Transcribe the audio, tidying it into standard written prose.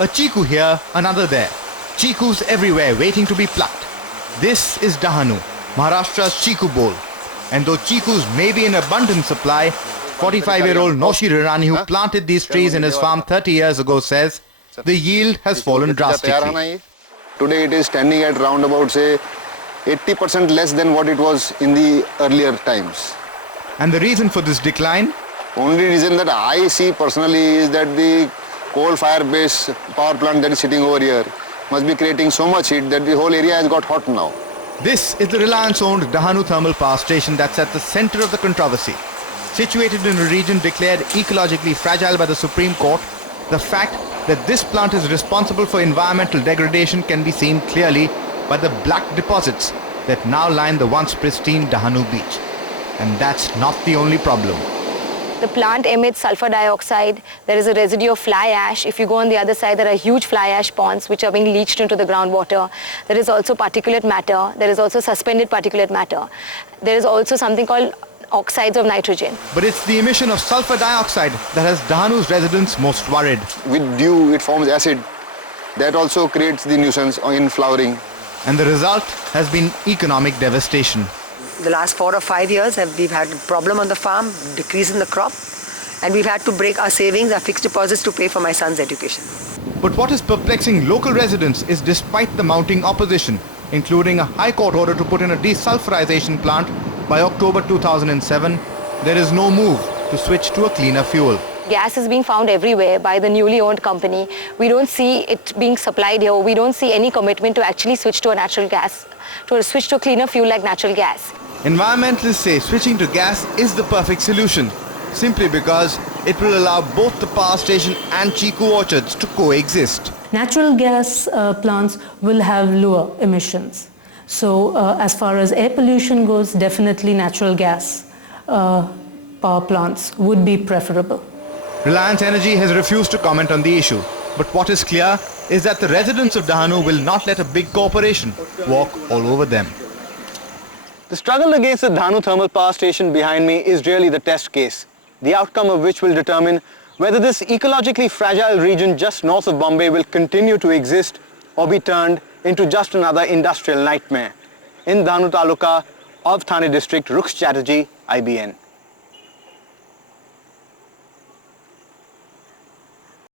A Chikoo here, another there. Chikoos everywhere waiting to be plucked. This is Dahanu, Maharashtra's Chikoo bowl. And though Chikoos may be in abundant supply, 45-year-old Noshi Rirani, who planted these trees in his farm 30 years ago, says the yield has fallen drastically. Today it is standing at round about, say, 80% less than what it was in the earlier times. And the reason for this decline? Only reason that I see personally is that the coal-fire-based power plant that is sitting over here must be creating so much heat that the whole area has got hot now. This is the Reliance-owned Dahanu Thermal Power Station that's at the center of the controversy. Situated in a region declared ecologically fragile by the Supreme Court, the fact that this plant is responsible for environmental degradation can be seen clearly by the black deposits that now line the once pristine Dahanu beach. And that's not the only problem. The plant emits sulfur dioxide. There is a residue of fly ash. If you go on the other side, there are huge fly ash ponds which are being leached into the groundwater. There is also particulate matter. There is also suspended particulate matter. There is also something called oxides of nitrogen. But it's the emission of sulfur dioxide that has Dahanu's residents most worried. With dew, it forms acid. That also creates the nuisance in flowering. And the result has been economic devastation. The last 4 or 5 years, we've had a problem on the farm, decrease in the crop, and we've had to break our savings, our fixed deposits to pay for my son's education. But what is perplexing local residents is despite the mounting opposition, including a High Court order to put in a desulfurization plant by October 2007, there is no move to switch to a cleaner fuel. Gas is being found everywhere by the newly owned company. We don't see it being supplied here. We don't see any commitment to actually switch to a natural gas, to switch to a cleaner fuel like natural gas. Environmentalists say switching to gas is the perfect solution, simply because it will allow both the power station and Chikoo orchards to coexist. Natural gas plants will have lower emissions. So as far as air pollution goes, definitely natural gas power plants would be preferable. Reliance Energy has refused to comment on the issue. But what is clear is that the residents of Dahanu will not let a big corporation walk all over them. The struggle against the Dahanu Thermal Power Station behind me is really the test case, the outcome of which will determine whether this ecologically fragile region just north of Bombay will continue to exist or be turned into just another industrial nightmare. In Dahanu Taluka of Thane district, Ruksh Chatterji, IBN.